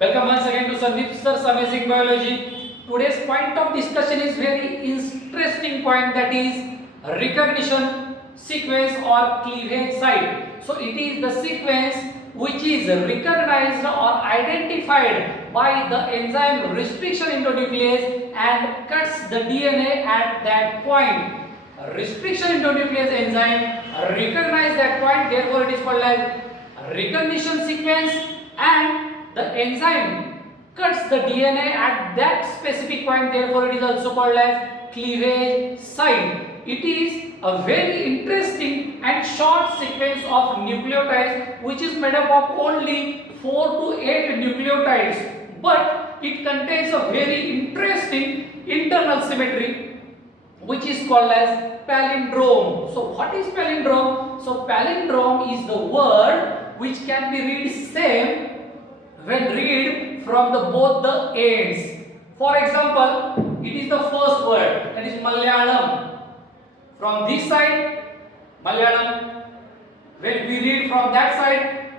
Welcome once again to Sandeep sir's Amazing Biology. Today's point of discussion is very interesting point, that is recognition sequence or cleavage site. So it is the sequence which is recognized or identified by the enzyme restriction endonuclease and cuts the DNA at that point. Restriction endonuclease enzyme recognize that point, therefore it is called as recognition sequence, and the enzyme cuts the DNA at that specific point, therefore it is also called as cleavage site. It is a very interesting and short sequence of nucleotides which is made up of only 4 to 8 nucleotides, but it contains a very interesting internal symmetry which is called as palindrome. So what is palindrome? So palindrome is the word which can be read same when read from the both the ends. For example, it is the first word, that is Malayalam. From this side, Malayalam. When we read from that side,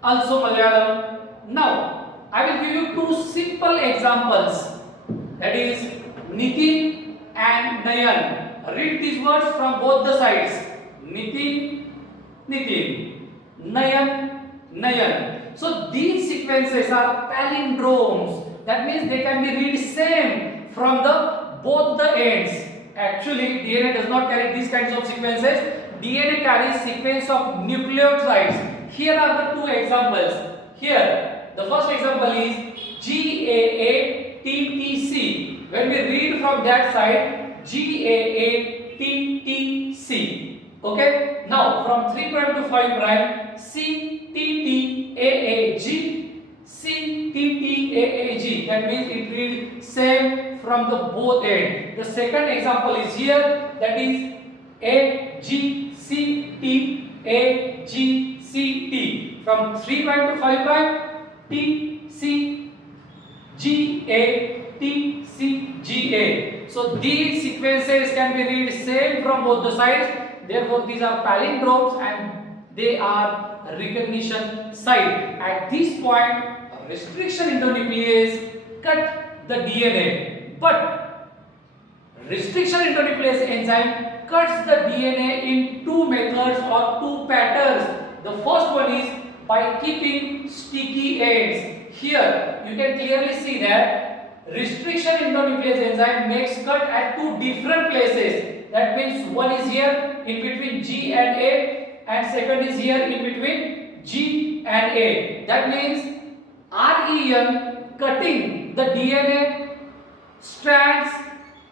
also Malayalam. Now, I will give you two simple examples, that is Nitin and Nayan. Read these words from both the sides. Nitin, Nitin. Nayan, Nayan. So these sequences are palindromes. That means they can be read same from the both the ends. Actually, DNA does not carry these kinds of sequences. DNA carries sequence of nucleotides. Here are the two examples. Here, the first example is GAATTC. When we read from that side, GAATTC. Okay. Now, from 3 prime to 5 prime, CTTAAG, CTTAAG. That means it reads same from the both ends. The second example is here, that is AGCT, from 3 prime to 5 prime, TCGA. So these sequences can be read same from both the sides. Therefore, these are palindromes and they are recognition site. At this point, restriction endonuclease cut the DNA, but restriction endonuclease enzyme cuts the DNA in two methods or two patterns. The first one is by keeping sticky ends. Here you can clearly see that restriction endonuclease enzyme makes cut at two different places. That means one is here in between G and A, and second is here in between G and A. That means REM cutting the DNA strands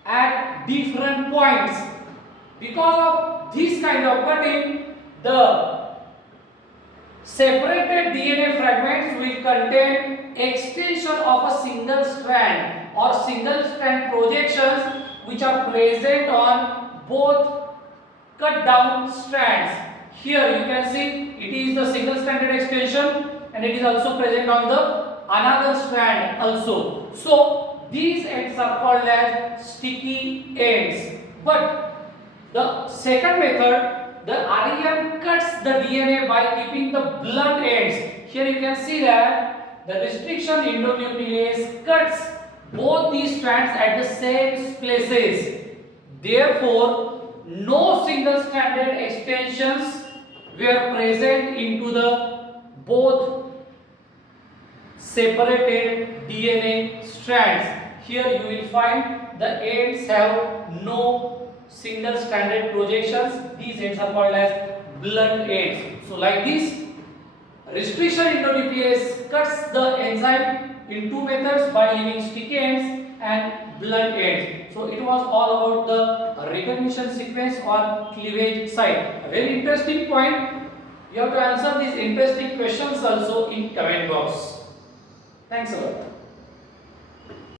at different points. Because of this kind of cutting, the separated DNA fragments will contain extension of a single strand or single strand projections which are present on both cut down strands. Here you can see it is the single stranded extension and it is also present on the another strand also. So these ends are called as sticky ends. But the second method, the REM cuts the DNA by keeping the blunt ends. Here you can see that the restriction endonuclease cuts both these strands at the same places. Therefore, no single stranded extensions were present into the both separated DNA strands. Here you will find the ends have no single stranded projections. These ends are called as blunt ends. So like this, restriction endonuclease cuts the enzyme in two methods by leaving sticky ends and blunt ends. So it was all about the recognition sequence or cleavage site. A very interesting point. You have to answer these interesting questions also in comment box. Thanks a lot.